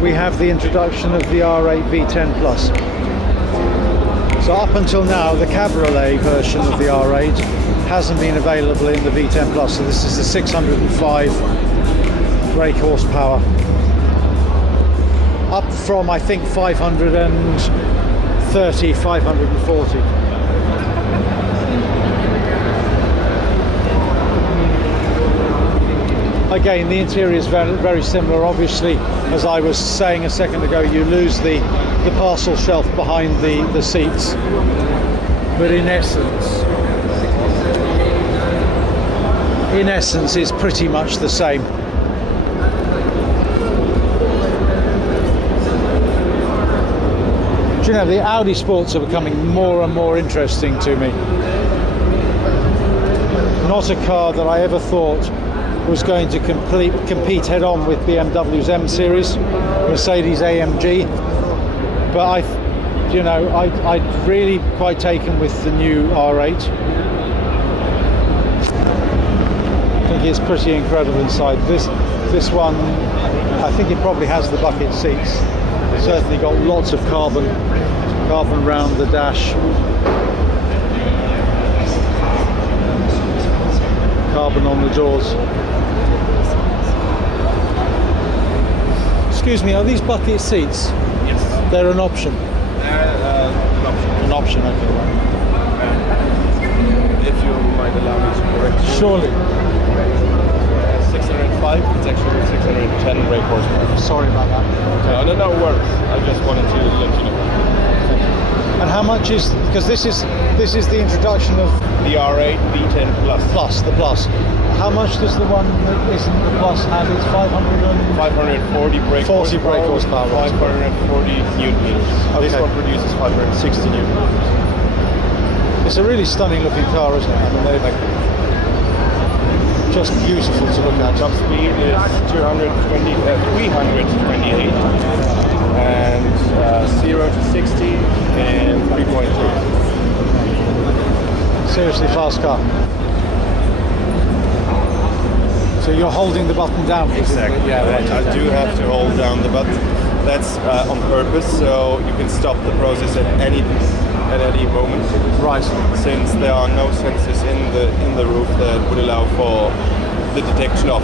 we have the introduction of the R8 V10 Plus. So up until now, the cabriolet version of the R8 hasn't been available in the V10 Plus. So this is the 605 brake horsepower, up from I think 530, 540. Again, the interior is very, very similar. Obviously, as I was saying a second ago, you lose the parcel shelf behind the seats, but in essence it's pretty much the same. Do you know, the Audi sports are becoming more and more interesting to me. Not a car that I ever thought was going to compete head-on with BMW's M Series, Mercedes AMG, but I'd really quite taken with the new R8. I think it's pretty incredible inside. This one, I think it probably has the bucket seats. It's certainly got lots of carbon round the dash. Carbon on the doors. Excuse me, are these bucket seats? Yes. They're an option? An option, okay. If you might allow me to correct you. Surely. 605, it's actually 610 brake horsepower. Sorry about that. Okay. No worries. I just wanted to let you know. And how much is, because this is the introduction of the R8 V10 Plus. The Plus. How much does the one that isn't the Plus have? It's 540 brake horsepower. 540 newton meters. Okay. This one produces 560 newton meters. It's a really stunning looking car, isn't it? I mean, they're just beautiful to look at. Top speed is 328, and 0 to 60 in 3.2. Seriously fast car. So you're holding the button down? Exactly. Yeah, right. I do have to hold down the button. That's on purpose, so you can stop the process at any moment. Right. Since there are no sensors in the roof that would allow for the detection of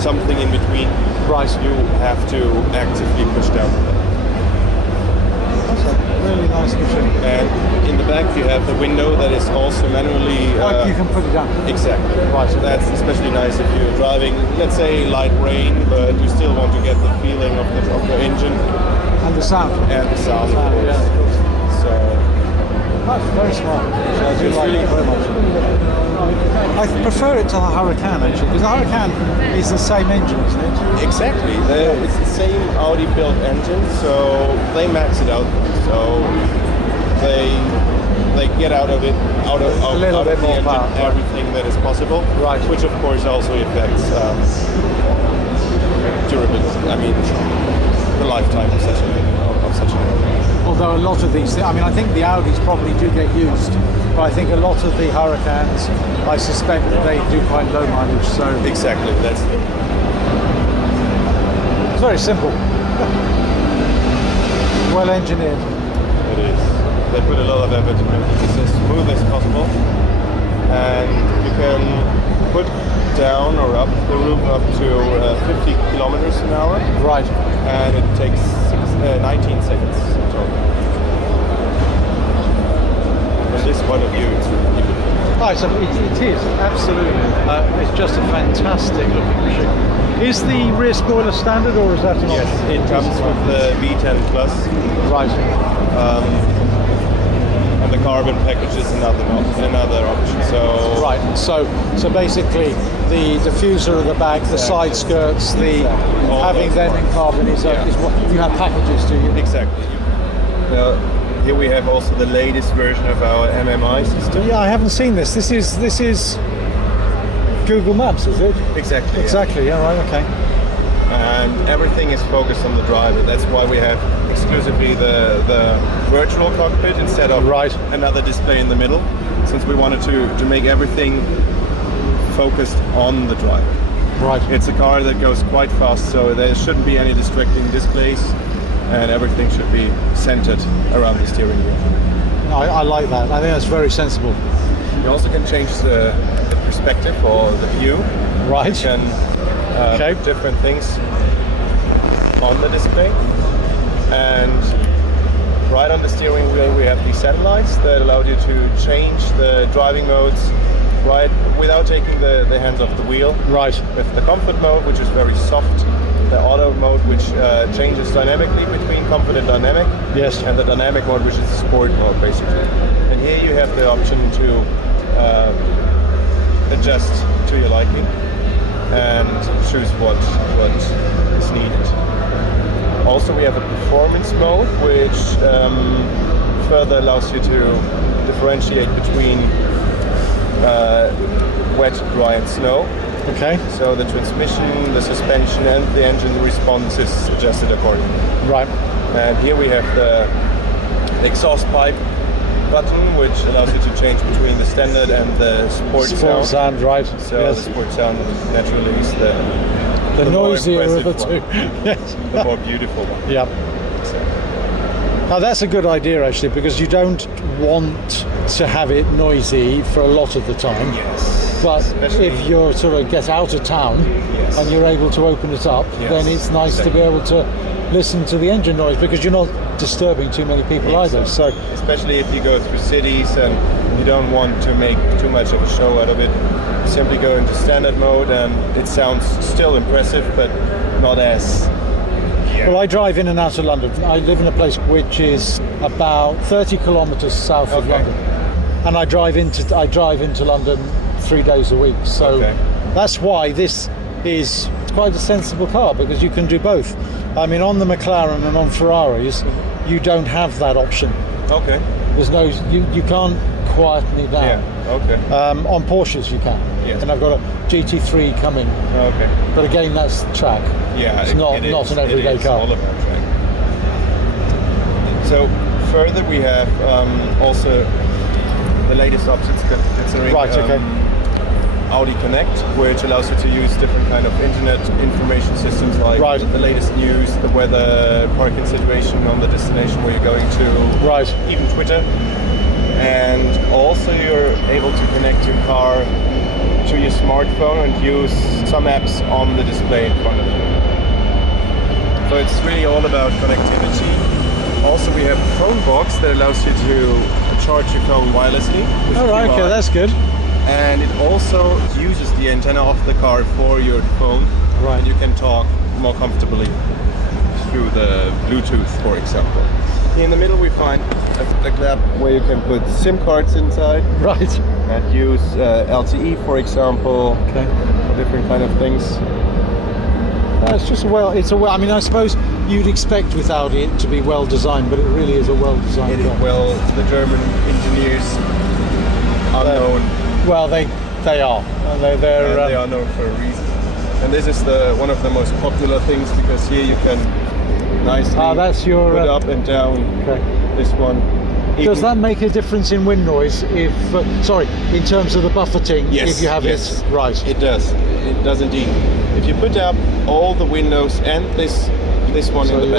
something in between. Right. You have to actively push down the button. That's a really nice machine. And in the back you have the window that is also manually... you can put it down. Exactly. Right. So that's especially nice if you're driving, let's say light rain, but you still want to get the feeling of the engine. And the sound. And the sound, of course. Yeah, of course. So... That's very smart. So I do like it very much. I prefer it to the Huracan actually, because the Huracan is the same engine, isn't it? Exactly. It's the same Audi built engine, so they max it out. So they get out of it, out of the engine, power, everything that is possible. Right. Which of course also affects durability. I mean, the lifetime of such a car. Although a lot of these, I mean, I think the Audis probably do get used, but I think a lot of the Huracans, I suspect that they do quite low mileage. So exactly, it's very simple, well engineered. It is. They put a lot of effort to make it as smooth as possible, and you can put down or up the roof up to 50 kilometers an hour. Right. And it takes 19 seconds total. From this point of view, it's really good. Right, so it is, absolutely. It's just a fantastic looking machine. Is the rear spoiler standard or is that an option? Yes, it comes with the V10 Plus. Right. And the carbon package is another option. So right. So basically, the diffuser at the back, the side skirts, having them in carbon is what you have packages, do you? Exactly. Here we have also the latest version of our MMI system. Yeah, I haven't seen this. This is Google Maps, is it? Exactly. Exactly. Yeah. Right. Okay. And everything is focused on the driver. That's why we have exclusively the virtual cockpit instead of another display in the middle, since we wanted to make everything focused on the driver. Right. It's a car that goes quite fast, so there shouldn't be any distracting displays, and everything should be centered around the steering wheel. I like that. I think that's very sensible. You also can change the perspective or the view. Right. You can put different things on the display. And right on the steering wheel we have these satellites that allow you to change the driving modes right without taking the hands off the wheel. Right. With the comfort mode, which is very soft, the auto mode, which changes dynamically between comfort and dynamic. Yes. And the dynamic mode, which is the sport mode, basically. And here you have the option to adjust to your liking and choose what is needed. Also, we have a performance mode, which further allows you to differentiate between wet, dry, and snow. Okay. So the transmission, the suspension, and the engine response is adjusted accordingly. Right. And here we have the exhaust pipe button, which allows you to change between the standard and the sport sound. Right. So yes. the sport sound naturally is the noisier of the two. Yes. The more beautiful one. Yep. Now that's a good idea actually, because you don't want to have it noisy for a lot of the time. Yes. But Especially if you're sort of get out of town yes. and you're able to open it up, yes. then it's nice to be able to listen to the engine noise, because you're not disturbing too many people either. So especially if you go through cities and you don't want to make too much of a show out of it, you simply go into standard mode and it sounds still impressive, but not as Well, I drive in and out of London. I live in a place which is about 30 kilometres south of London, and I drive into London 3 days a week. So that's why this is quite a sensible car, because you can do both. I mean, on the McLaren and on Ferraris, you don't have that option. Okay. There's no, you can't quieten it down. Yeah. Okay. On Porsches you can. Yes. And I've got a GT3 coming. Okay. But again, that's track. Yeah. It's not an everyday car. All about track. So further, we have also the latest options considering Audi Connect, which allows you to use different kind of internet information systems like the latest news, the weather, parking situation on the destination where you're going to, even Twitter. And also you're able to connect your car to your smartphone and use some apps on the display in front of you. So it's really all about connectivity. Also we have a phone box that allows you to charge your phone wirelessly. Alright, okay, that's good. And it also uses the antenna of the car for your phone, and you can talk more comfortably through the Bluetooth, for example. In the middle we find a clip where you can put SIM cards inside, and use LTE, for example, for different kind of things. It's just I mean, I suppose you'd expect without it to be well designed, but it really is a well designed car. Well, the German engineers are known. Well, they are. They are known for a reason. And this is one of the most popular things, because here you can nicely put up and down this one. Does that make a difference in wind noise if, in terms of the buffeting, if you have it? Right. It does. It does indeed. If you put up all the windows and this one in the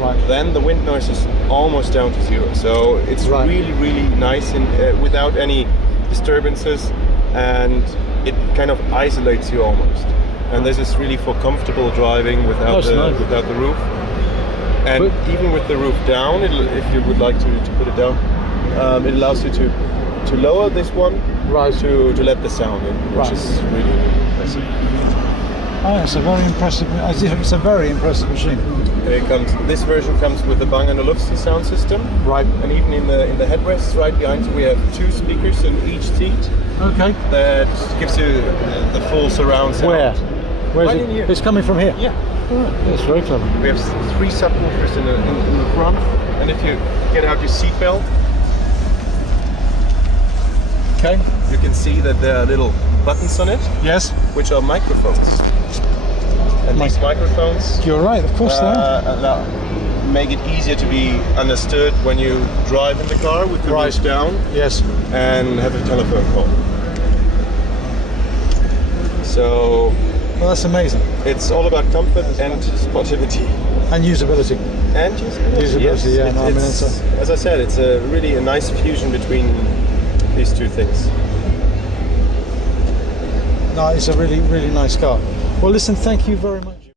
back, then the wind noise is almost down to zero. So it's really, really nice and without any disturbances, and it kind of isolates you almost. And this is really for comfortable driving without the roof. And even with the roof down, if you would like to put it down, it allows you to lower this one to let the sound in, which is really, really impressive. Oh, it's a very impressive. It's a very impressive machine. This version comes with a Bang & Olufsen sound system. And even in the headrests right behind you, we have 2 speakers in each seat. Okay. That gives you the full surround sound. Where is it? It's coming from here. Yeah. That's very clever. We have 3 subwoofers in the front, and if you get out your seatbelt, you can see that there are little buttons on it. Yes. Which are microphones. And these microphones, you're right, of course they are. Make it easier to be understood when you drive in the car with the roof down. Yes. And have a telephone call. So Well, that's amazing. It's all about comfort and sportivity. And usability. And usability, yes. Yeah. No, I mean, it's as I said, it's a really a nice fusion between these two things. No, it's a really, really nice car. Well, listen, thank you very much.